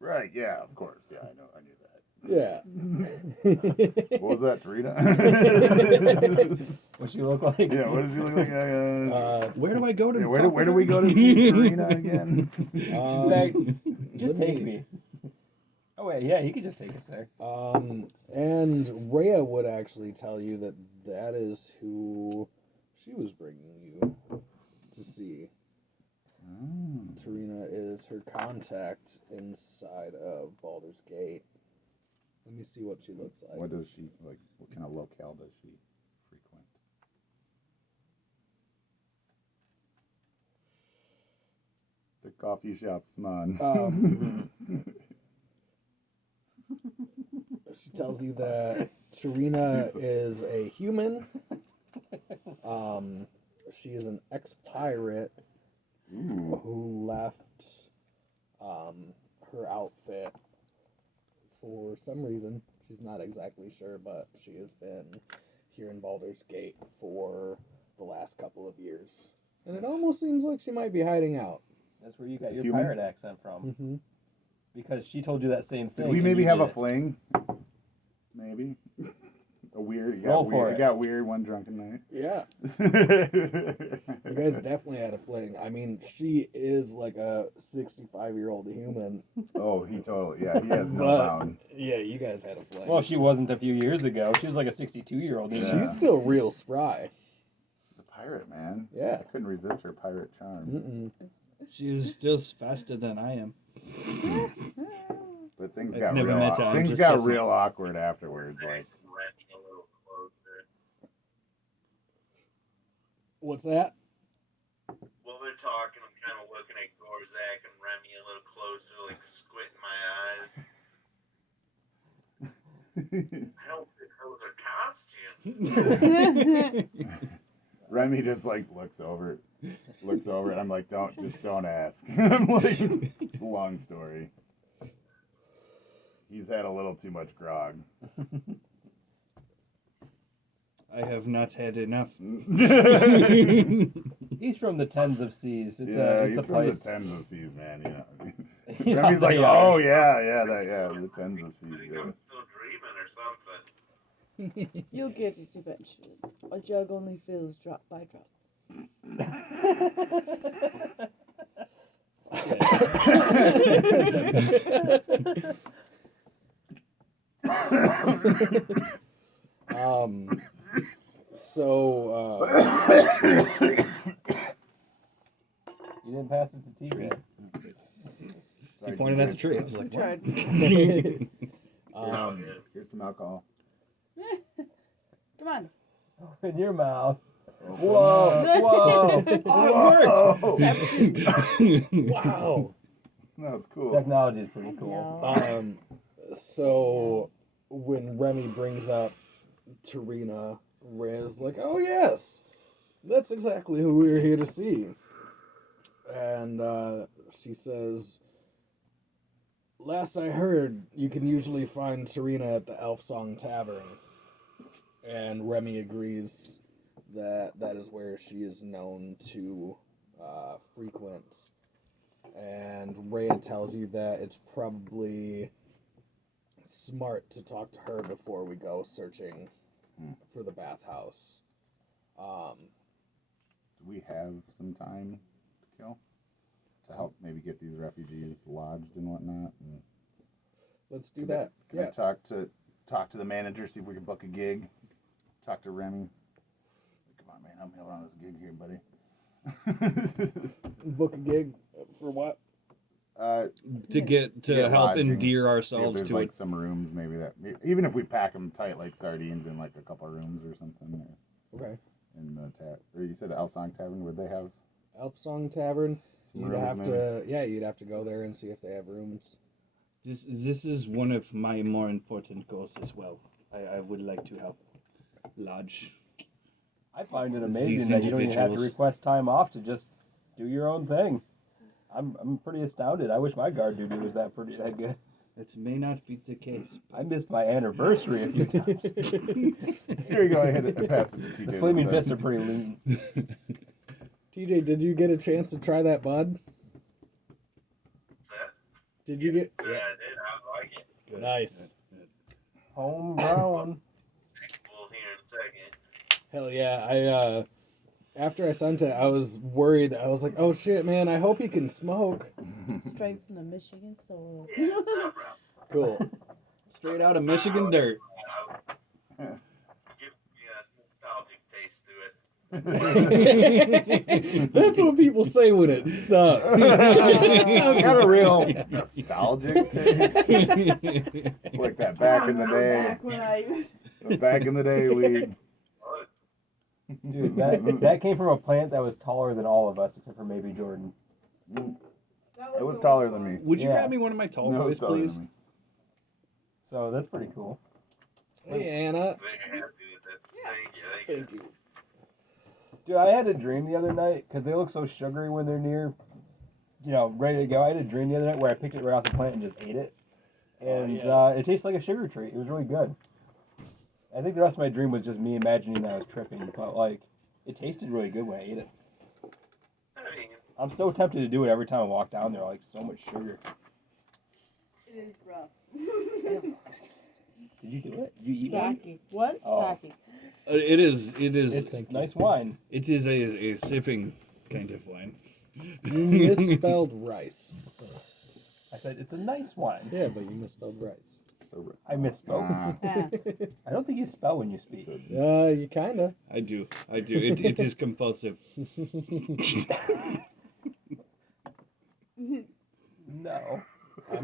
Right, yeah, of course. Yeah, I knew that. Yeah. What was that, Tarina? What she look like? Yeah, what does she look like? Where do I go to? Yeah, where do we go to see Tarina again? In fact, just take me. Oh wait, yeah, he could just take us there. And Rhea would actually tell you that that is who she was bringing you to see. Tarina is her contact inside of Baldur's Gate. Let me see what she looks like. What does she like? What kind of locale does she frequent? The coffee shops, man. She tells you that Tarina is a human. She is an ex-pirate who left her outfit for some reason. She's not exactly sure, but she has been here in Baldur's Gate for the last couple of years. And it almost seems like she might be hiding out. That's where you got your pirate accent from. Mm-hmm. Because she told you that same thing. Did we maybe have a fling? Maybe. A weird. You got weird one drunken night. Yeah. You guys definitely had a fling. I mean, she is like a 65-year-old human. Oh, he has no bounds. Yeah, you guys had a fling. Well, she wasn't a few years ago. She was like a 62-year-old. Yeah. She's still real spry. She's a pirate, man. Yeah. I couldn't resist her pirate charm. Mm-mm. She's still faster than I am. But things I've got never real. met her, I'm Things just got guessing. real awkward afterwards. Like, What's that? While they're talking, I'm kind of looking at Gorzak and Remy a little closer, like squinting my eyes. I don't think those are costumes. Remy just like looks over, and I'm like, don't ask. I'm like, it's a long story. He's had a little too much grog. I have not had enough. He's from the Tens of Seas. It's he's a from place. the Tens of Seas, man. You know. Yeah, Remy's like, they are. oh yeah, the Tens of I Seas. think Yeah. I'm still dreaming or something. You'll get it eventually. A jug only fills drop by drop. So, You didn't pass it to T yet. He pointed at the tree. I was like, We what? tried. Here's some alcohol. Come on. In your mouth. Whoa! Whoa! Oh, wow. that was cool. Technology is pretty cool. So when Remy brings up Tarina, Rhea's like, oh yes, that's exactly who we were here to see. And she says, last I heard, you can usually find Tarina at the Elf Song Tavern. And Remy agrees that that is where she is known to frequent. And Rhea tells you that it's probably smart to talk to her before we go searching for the bathhouse. Do we have some time to kill to help maybe get these refugees lodged and whatnot? And Let's do that. Can I talk to the manager, see if we can book a gig? Talk to Remy. Come on, man, help me out on this gig here, buddy. Book a gig for what? To Get help lodging. endear See if ourselves there's to like it. some rooms, maybe that even if we pack them tight like sardines in like a couple of rooms or something. Okay. In the or you said the Elsong Tavern, would they have Elf Song Tavern. some You'd rooms? have maybe? to, you'd have to go there and see if they have rooms. This is one of my more important goals as well. I would like to help lodge. I find it amazing These that you don't even have to individuals. request time off to just do your own thing. I'm pretty astounded. I wish my guard duty was that good. That may not be the case. I missed my anniversary a few times. Here you go. I hit it. I passed it to TJ. The flaming this fists are pretty lean. TJ, did you get a chance to try that bud? What's that? Did you get? Yeah, I did. I like it. Good. Nice. Homegrown. We'll hear in a second. Hell yeah! After I sent it, I was worried. I was like, "Oh shit, man! I hope he can smoke." Straight from the Michigan soil. Yeah, not rough. Cool. Straight out of Michigan dirt. Give me a nostalgic taste to it. That's what people say when it sucks. Got a real nostalgic taste. It's like that back in the day. Back when I... Back in the day, weed. Dude, that came from a plant that was taller than all of us, except for maybe Jordan. It was taller than me. Would you Yeah. grab me one of my tall No, it boys, was taller than please? me. So that's pretty cool. Hey Anna. Very happy with it. Thank you. Thank you. Dude, I had a dream the other night, because they look so sugary when they're near, ready to go. I had a dream the other night where I picked it right off the plant and just ate it. And it tastes like a sugar treat. It was really good. I think the rest of my dream was just me imagining that I was tripping, but, it tasted really good when I ate it. I mean, I'm so tempted to do it every time I walk down there, so much sugar. It is rough. Did you do it? You eat one? Sake. What? Oh. Sake. It is. It's nice wine. It is a sipping kind of wine. You misspelled rice. I said, it's a nice wine. Yeah, but you misspelled rice. I misspoke. Yeah. I don't think you spell when you speak. You kinda. I do. It is compulsive. No. I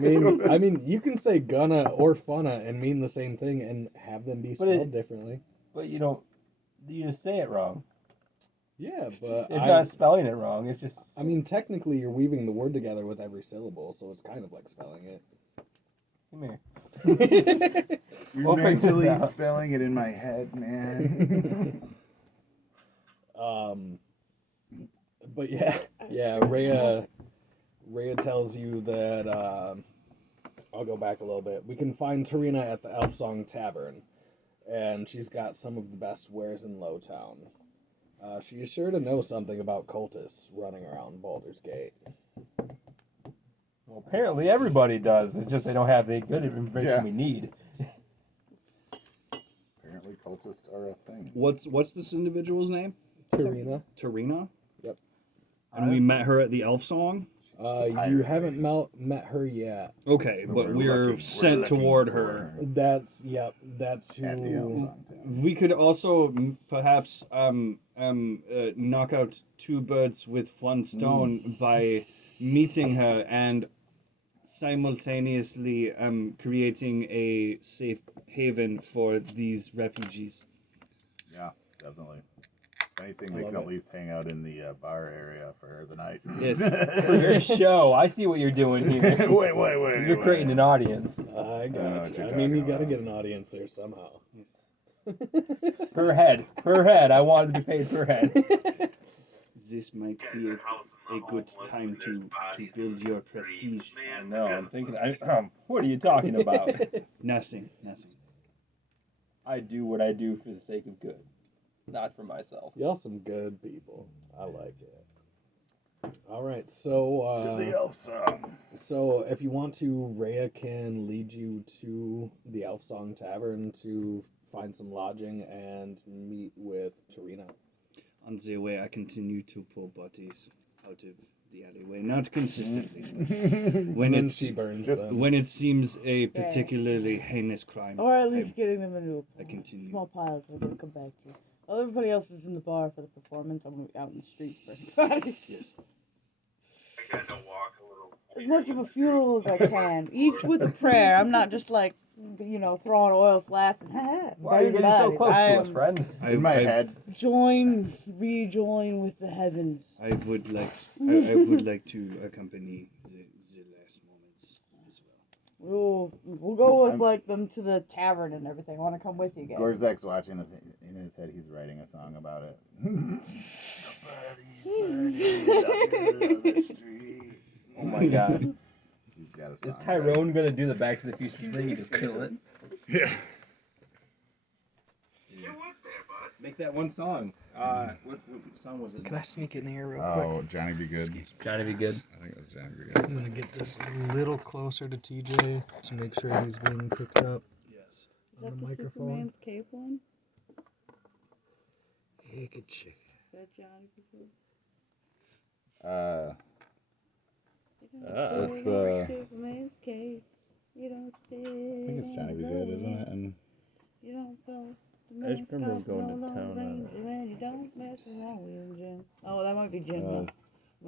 mean, you can say gonna or funna and mean the same thing and have them be But it- spelled differently. But you just say it wrong. Yeah, but It's not spelling it wrong. It's just. I mean, technically, you're weaving the word together with every syllable, so it's kind of like spelling it. Come here. You're We'll figure this mentally out. spelling it in my head, man. But yeah, Rhea tells you that I'll go back a little bit. We can find Tarina at the Elf Song Tavern, and she's got some of the best wares in Lowtown. She is sure to know something about cultists running around Baldur's Gate. Well, apparently everybody does. It's just they don't have the good information Yeah. we need. Apparently, cultists are a thing. What's this individual's name? Tarina, Tarina? Yep. And we met her at the Elf Song? you haven't met her yet. Okay, but we're sent looking toward for her. That's who. At the Elf Song Tavern. We could also perhaps knock out two birds with one stone by meeting her and simultaneously creating a safe haven for these refugees. Yeah, definitely. If anything, they could at least hang out in the bar area for the night. Yes. For your show, I see what you're doing here. wait. You're creating an audience. I know what got you're I mean, you talking got to about. get an audience there somehow. Per head. I wanted to be paid per head. This might guys be are housing the a good homeless time and there's to bodies build in the your streets. prestige. I Man, know, they I'm got thinking, what are you talking about? Nothing. I do what I do for the sake of good, not for myself. Y'all some good people. I like it. All right, so the Elf Song. so if you want to, Rhea can lead you to the Elf Song Tavern to find some lodging and meet with Tarina. On the way, I continue to pull bodies out of the alleyway. Not consistently. when And then it's she burns just them. when it seems a particularly heinous crime. Or at least getting them into I continue. small piles that we're gonna come back to. While everybody else is in the bar for the performance, I'm gonna be out in the streets burning bodies. Yes. I kind of walk a little. As much of a funeral as I can, each with a prayer. I'm not just like, throwing oil flasks and Why are you burning getting so bodies. close I to us, am friend? In my head. rejoin with the heavens. I would like to accompany the last moments as well. We'll go with them to the tavern and everything. I want to come with you guys. Gorzak's watching this in his head. He's writing a song about it. Oh my god. He's got a song. Is Tyrone gonna do the Back to the Future thing and just kill it? Yeah. Get what there, bud? Make that one song. What song was it? Can I sneak in here real Oh, Johnny Be Good. Johnny Be Good. I think it was Johnny Be quick? Good. I'm gonna get this a little closer to TJ to make sure he's being picked up. Yes. Is On that the the microphone. Superman's cape one? Naked chicken. Is that Johnny Be Good? It's the. Superman's cape. You don't spit. I think it's Johnny Be Good, isn't it? And You don't go. I just remember him going to town on it. And you don't mess around with Jim. Oh, that might be Jim.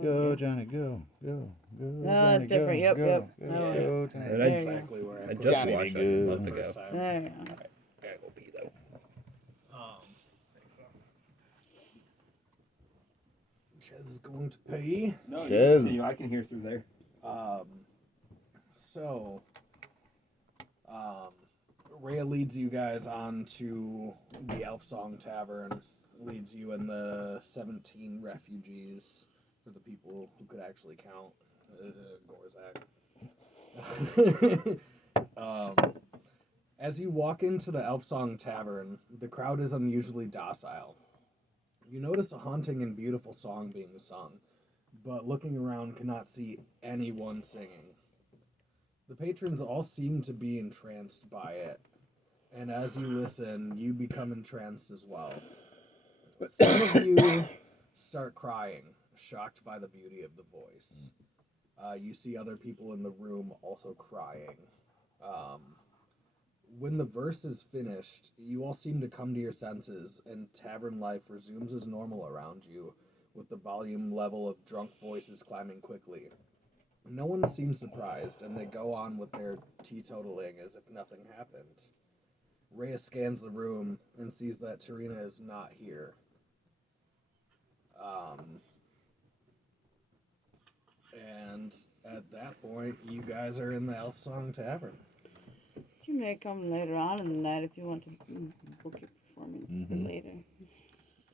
go Johnny, go, go, go. No, Johnny, it's different. Go, Yep, go, yep. Go, No, go, Johnny. And There you That's go. exactly where I I put just Johnny watched Be that a Good. month ago. There you go. Gotta go pee though. Chez is going to pee. No, you Shiz. continue. I can hear through there. So, Rhea leads you guys on to the Elf Song Tavern, leads you and the 17 refugees, for the people who could actually count, Gorzak. As you walk into the Elf Song Tavern, the crowd is unusually docile. You notice a haunting and beautiful song being sung, but looking around cannot see anyone singing. The patrons all seem to be entranced by it, and as you listen, you become entranced as well. Some of you start crying, shocked by the beauty of the voice. You see other people in the room also crying. When the verse is finished, you all seem to come to your senses, and tavern life resumes as normal around you, with the volume level of drunk voices climbing quickly. No one seems surprised, and they go on with their teetotaling as if nothing happened. Rhea scans the room and sees that Tarina is not here. And at that point, you guys are in the Elf Song Tavern. You may come later on in the night if you want to book your performance for later.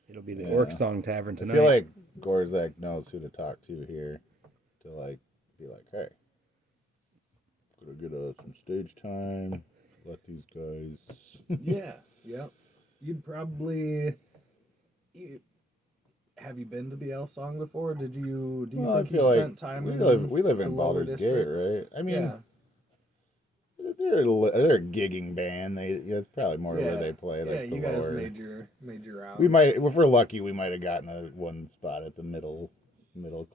It'll be the Yeah. Orc Song Tavern I tonight. feel like Gorzak knows who to talk to here, to like be like, hey, gonna get some stage time. Let these guys. Yeah. You'd probably. Have you been to the Elf Song before? Do you Well, think you I feel spent like time we in live the in lower Baldur's Gate, districts? right? I mean, Yeah. they're a gigging band. It's probably more where Yeah. they play. Yeah, Like you the guys lower. made your rounds. We might, if we're lucky, we might have gotten one spot at the middle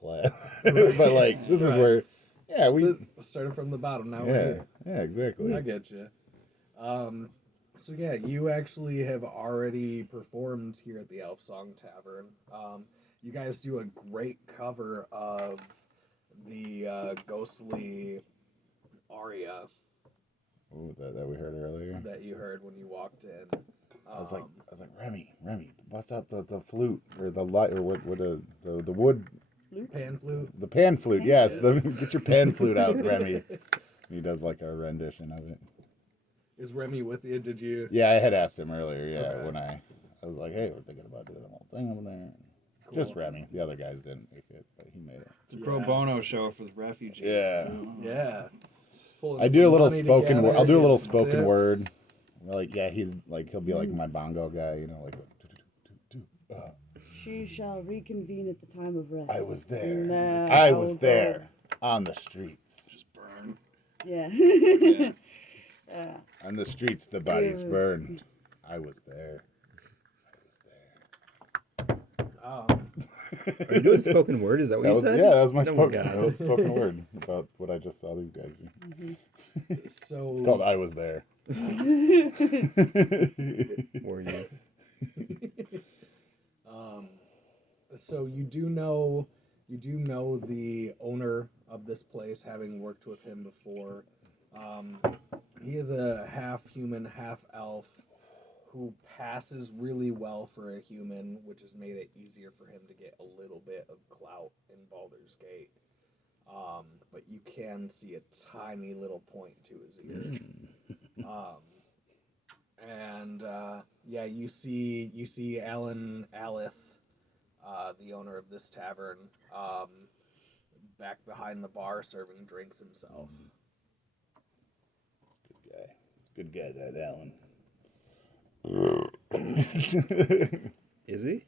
class. Right. But like, this is Right. where, yeah, we. started from the bottom. Now Yeah, we're here. yeah, exactly. I get you. So yeah, you actually have already performed here at the Elf Song Tavern. You guys do a great cover of the ghostly aria Ooh, that we heard earlier. that you heard when you walked in. I was like, Remy, bust out the flute or the light or what the wood, Pan flute. the pan flute. Yes, Yes. get your pan flute out, Remy. He does like a rendition of it. Is Remy with you? Did you? Yeah, I had asked him earlier. Yeah, Okay. when I was like, hey, we're thinking about doing a whole thing over there. Cool. Just Remy. The other guys didn't make it, but he made it. It's a pro bono show for the refugees. Yeah. Yeah. Pulling I do a some little money spoken word. together, I'll do a get little some spoken tips. word. Like, yeah, he'll be like my bongo guy, you know, like. She shall reconvene at the time of rest. I was there. Nah, I will was go. there on the streets. Just burn. Yeah. Yeah. Yeah. On the streets, the bodies Yeah. burned. I was there. Are you doing spoken word? Is that what you said? That was my Oh spoken. God. That was spoken word about what I just saw these guys do. So It's called "I Was There." Were you? So you do know the owner of this place, having worked with him before. He is a half human, half elf who passes really well for a human, which has made it easier for him to get a little bit of clout in Baldur's Gate. But you can see a tiny little point to his ear. Yeah, you see Alan Alith, the owner of this tavern, back behind the bar serving drinks himself. Good guy, that Alan. Is he?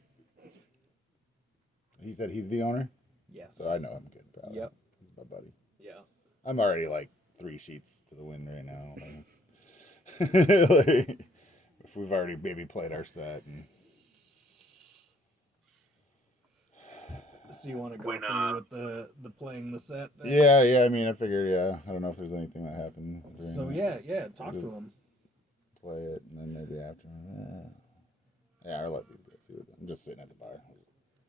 He said he's the owner, Yes. so I know him good. Probably. Yep. He's my buddy. Yeah. I'm already like 3 sheets to the wind right now. Like, if we've already maybe played our set. And... So you want to go When, through with the playing the set? Then? Yeah. I mean, I figured. Yeah, I don't know if there's anything that happens. So during yeah. Talk to him. Play it, and then maybe after. Yeah, I'll let these guys see what. I'm just sitting at the bar.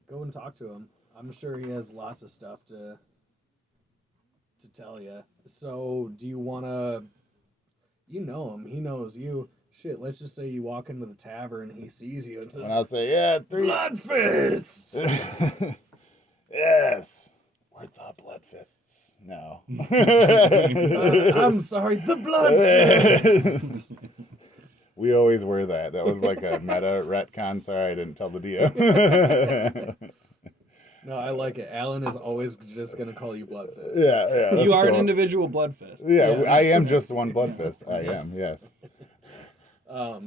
Go and talk to him. I'm sure he has lots of stuff to tell you. So, do you want to... You know him. He knows you. Shit, let's just say you walk into the tavern and he sees you and says... And I'll say, yeah, 3... Blood fist! Yes. We're the blood fists. No. I'm sorry, the blood fist! We always were that. That was like a meta retcon. Sorry, I didn't tell the DM. No, I like it. Alan is always just going to call you blood fist. Yeah. You are an cool. individual blood fist. Yeah, Yeah. I am just one blood fist. I am, yes. I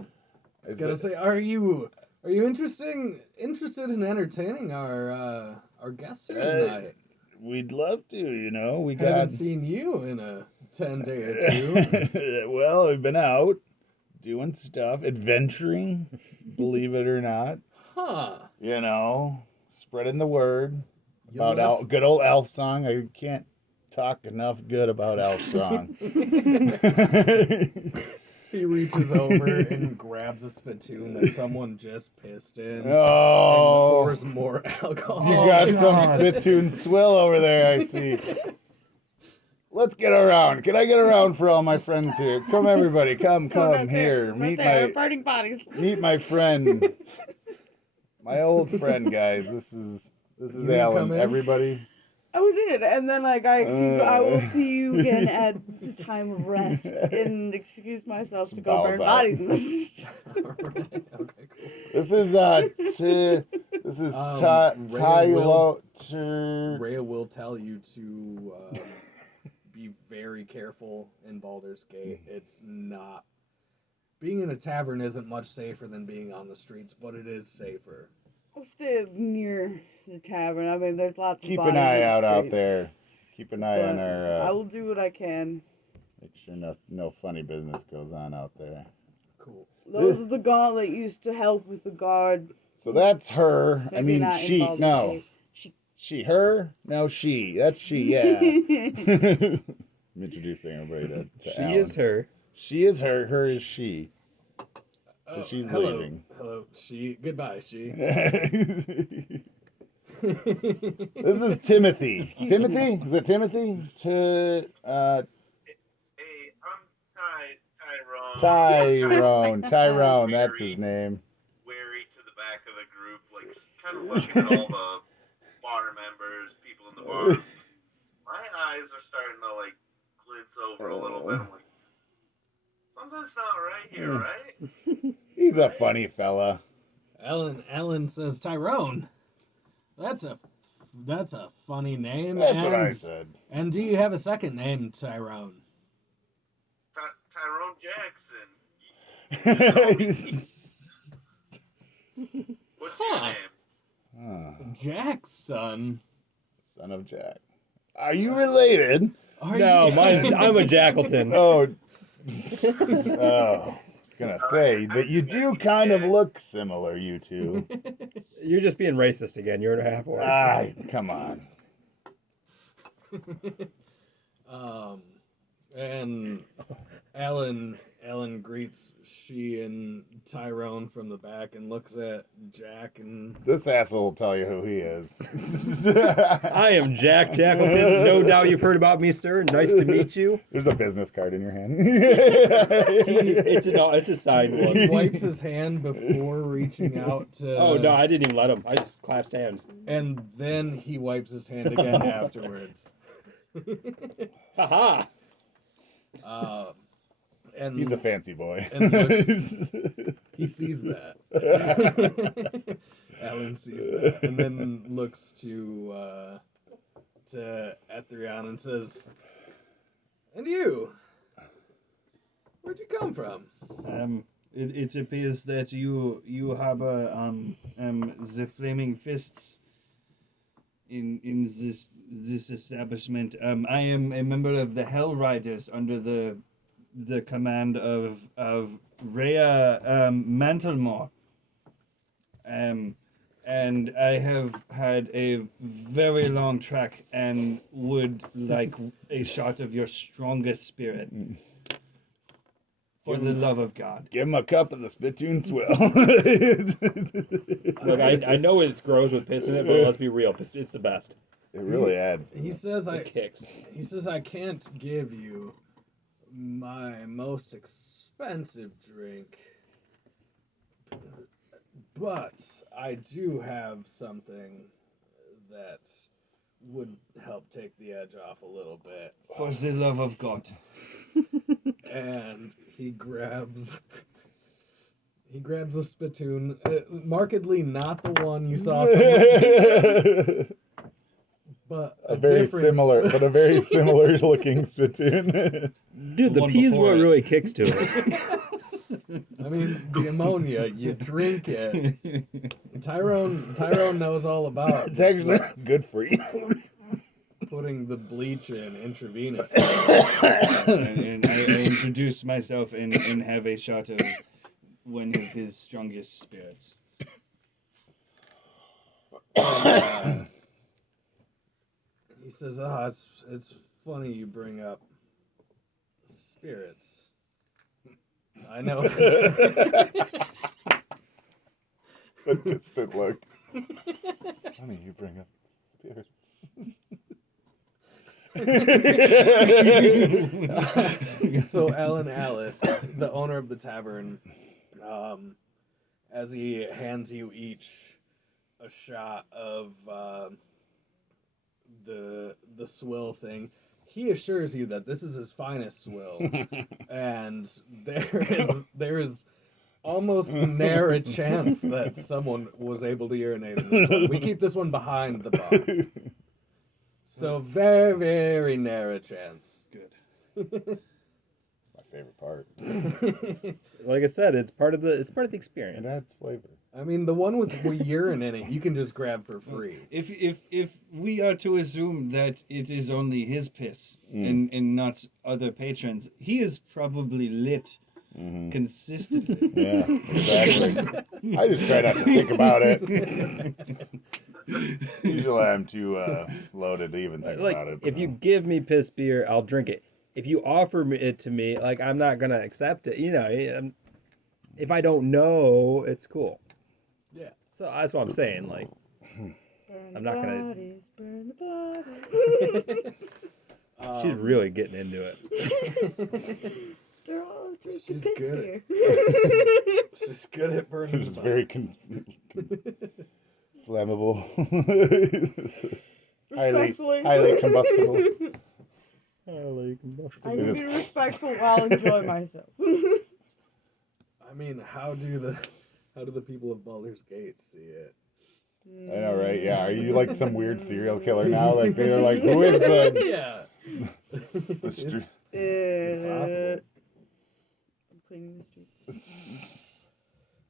was going to say, are you interested in entertaining our guests here tonight? We'd love to, you know. We Haven't seen you in a 10-day or two. Well, we've been out doing stuff, adventuring, believe it or not. Huh. You know, spreading the word You about left- good old elf song. I can't talk enough good about elf song. He reaches over and grabs a spittoon that someone just pissed in and Oh, pours more alcohol. you got into some it. spittoon swill over there, I see. Let's get around. Can I get around for all my friends here? Come, everybody. Come here. Meet We're burning bodies. my friend. My old friend, guys. This is You Alan. come in? Everybody. I was in, and then like I will see you again at the time of rest, and excuse myself to go Bowels burn out. bodies in this. Alright, okay, cool. This is Rhea will tell you to be very careful in Baldur's Gate. It's not... Being in a tavern isn't much safer than being on the streets, but it is safer. I'll stay near the tavern. I mean, there's lots of Keep bodies an eye in the out streets, there. Keep an eye on but our. I will do what I can. Make sure no funny business goes on out there. Cool. Those are the gauntlet used to help with the guard. So that's her. I Maybe mean, not in she. Baldur's No, Gate. she. Her. No, she. That's she. Yeah. I'm introducing everybody to She Alan. is her. She is her. Her is she. Oh, she's hello. leaving. Hello, she. Goodbye, she. This is Timothy. Timothy? Is it Timothy? Hey, I'm Tyrone. Tyrone. That's his name. Wary to the back of the group, like kind of looking at all the bar members, people in the bar. My eyes are starting to like glitz over a little bit. I'm like, something's not right here, right? He's a funny fella. Alan says, Tyrone. That's a funny name. That's and, what I said. And do you have a second name, Tyrone? Tyrone Jackson. What's your Huh. name? Jack's son. Son of Jack. Are you related? Are No, you- I'm a Jackleton. Oh. I was gonna say that you do kind of look similar, you two. You're just being racist again. You're a half orc. Come on. And Alan greets she and Tyrone from the back and looks at Jack and This asshole will tell you who he is. I am Jack Jackleton. No doubt you've heard about me, sir. Nice to meet you. There's a business card in your hand. It's a signed he one. wipes his hand before reaching out to... Oh no, I didn't even let him. I just clasped hands. And then he wipes his hand again afterwards. Haha. And He's a fancy boy. And looks, he sees that. Alan sees that, and then looks to Ethrion and says, "And you? Where'd you come from?" It appears that you have the flaming fists in this establishment. I am a member of the Hell Riders under the command of Rhea Mantlemore. And I have had a very long trek and would like a shot of your strongest spirit. For the love of God. Give him a cup of the spittoon swill. Look, I know it grows with piss in it, but let's be real. It's the best. It really adds. He says It kicks. He says I can't give you my most expensive drink, but I do have something that would help take the edge off a little bit. For the love of God. And he grabs a spittoon, markedly not the one you saw someone but a very different similar, spittoon. but a very similar looking spittoon. Dude, the One peas before what it. really kicks to it. I mean, the ammonia, you drink it. Tyrone knows all about It's just, actually like, good for you. putting the bleach in intravenous. and I introduce myself and have a shot of one of his strongest spirits. He says, it's funny you bring up spirits. I know. A distant look. Funny you bring up spirits. So Alan Allett, the owner of the tavern, as he hands you each a shot of the swill thing, he assures you that this is his finest swill, and there is almost ne'er a chance that someone was able to urinate in this one. We keep this one behind the bar. So very, very ne'er a chance. Good. My favorite part. Like I said, it's part of the It experience. adds flavor. I mean, the one with urine in it, you can just grab for free. If we are to assume that it is only his piss and not other patrons, he is probably lit consistently. Yeah, exactly. I just try not to think about it. Usually I'm too loaded to even think Like, about it. if you give me piss beer, I'll drink it. If you offer it to me, like, I'm not gonna accept it. You know, if I don't know, it's cool. Yeah. So that's what I'm saying. Like, I'm not gonna. Burn the bodies. She's really getting into it. They're all drinking She's piss good beer. She's good at burning. It's very flammable. Respectfully. highly combustible. I can be respectful while enjoy myself. I mean, how do the people of Baldur's Gate see it? I know, right? Yeah. Are you like some weird serial killer now? Like they're like, who is the Yeah. street? It's possible. I'm cleaning the streets.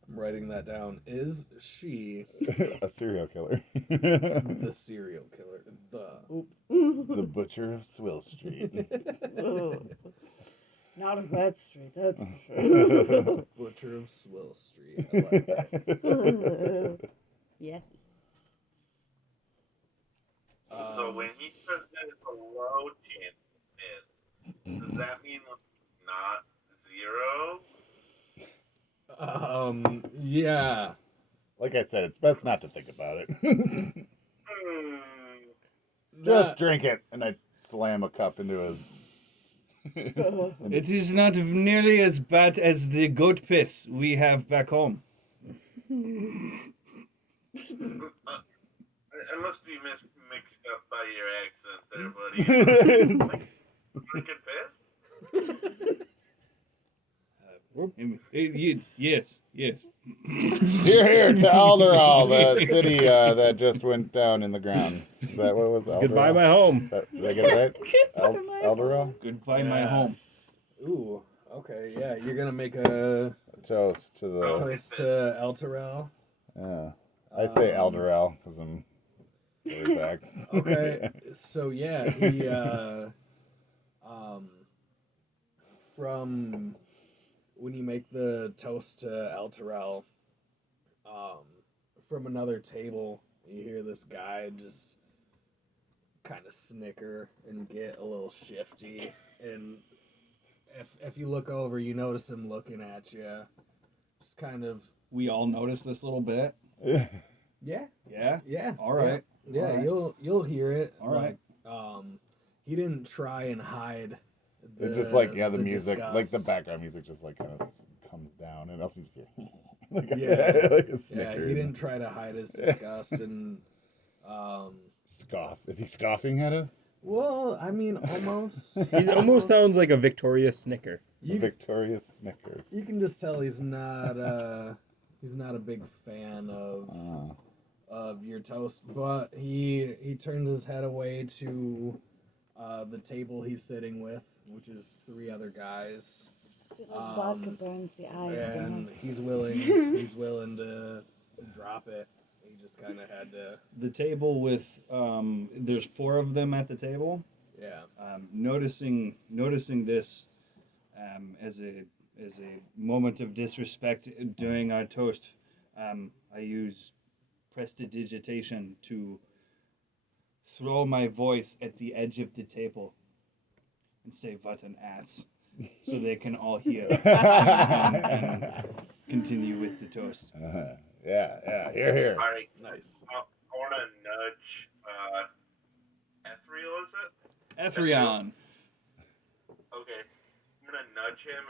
I'm writing that down. Is she A serial killer. the serial killer? The butcher of Swill Street. Ugh. Not of that street, that's for sure. Butcher of Swill Street. I like that. Yeah. So when he says there's a low chance of this, does that mean not zero? Yeah. Like I said, it's best not to think about it. Hmm. Just drink it, and I slam a cup into his. It is not nearly as bad as the goat piss we have back home. I must be mixed up by your accent there, buddy. Drinking piss? Yes. Here to Alderall, the city that just went down in the ground. Is that what it was? Alderall? Goodbye, my home. Did I get it right? Goodbye, my Alderall? Goodbye, my Yeah. home. Ooh. Okay. Yeah. You're gonna make a Toast to the. toast to El Terrell. Yeah. I say Alderall because I'm Or Zach. Okay, so yeah, he from when you make the toast to El Terrell, from another table, you hear this guy just kind of snicker and get a little shifty, and if you look over, you notice him looking at you, just kind of. We all notice this little bit. Yeah, Yeah. yeah. All right. Yeah, All right. you'll hear it. All right. He didn't try and hide. It's just like the music, disgust. like the background music, just like kind of comes down, and also you just hear like Yeah. like a Yeah, snicker. he didn't try to hide his disgust and. Scoff. Is he scoffing at it? Well, I mean, almost. He almost sounds like a victorious snicker. The victorious snicker. You can just tell he's not a big fan of your toast, but he turns his head away to the table he's sitting with, which is 3 other guys, Vodka burns the eyes. and he's willing to drop it. He just kind of had to. The table with there's 4 of them at the table. Yeah. Noticing this as a moment of disrespect during our toast, I use prestidigitation to throw my voice at the edge of the table and say "what an ass," so they can all hear and continue with the toast. Yeah. Here. All right, Nice. I want to nudge Ethereal, is it? Ethrion. Okay. I'm going to nudge him